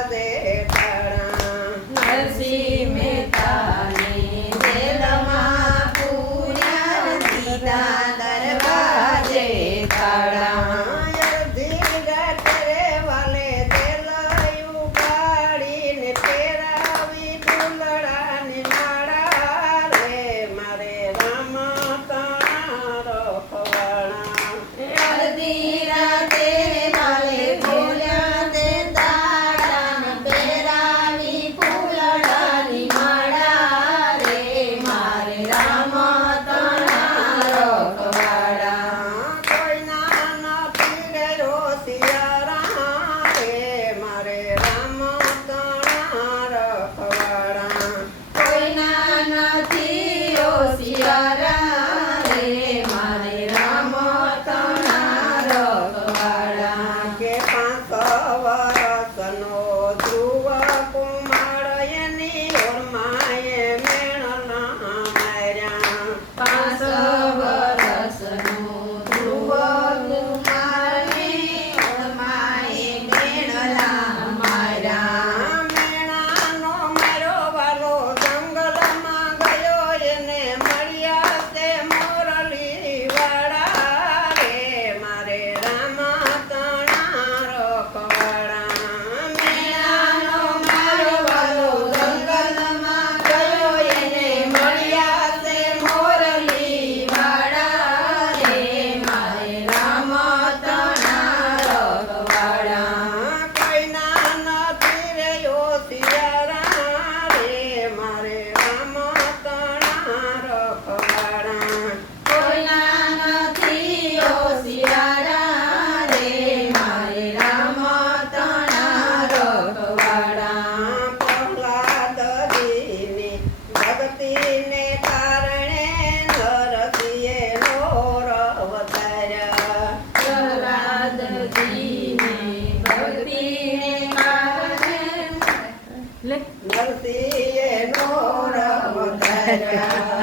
બાજે તાળા નરસિંહ મહેતાની જેલમાં પૂર્યા દીધા દરવાજે તાળા અડધી રાત્રે વાલે તેલ ઉગાડીને પહેરાવી ફૂલડાની માળા રે મારે રામ તારા રખવાડા અડધી રાતે વાલે ફૂલ્યા તે તાળા પહેરાવી ફૂલડાની માળા રે મારે રામ તણા રખવાડા કોઈના નથી ગયો શિયાળા રે મારે રામ તારા રખવાડા કોઈના નથી હોશિયારા રે મારે રામ તણા રખવાડા કે 5 વર્ષનો ધ્રુવ કુમાર એની ઓરમાએ મેણના માર્યા 5 વર્ષનું ધ્રુવ કુમારને ઓળમાએ મેળલા માર્યા મેણાનો મારો વાલો જંગલમાં ગયો એને મળ્યા તે મોરલી વાળા રે મારે રામ તણા રખવાડા મેળાનો મારો વાલો જંગલમાં ગયો એને મળ્યા તે મોરલી વાળા રે મારે રામ તણા રખવાડા કોઈના નથી રહ્યો શિયાળા રે મારે રામ તણા રખવાડા કોઈના નથી હોશિયારા રે મારે રામ તણા રખવાડા પ્રહલાદજીની ભક્તિને કારણે નરસિંહે નોર અવતાર્યા પ્રહલાદજીની ભક્તિને કારણે નરસિંહે નોર અવતાર્યા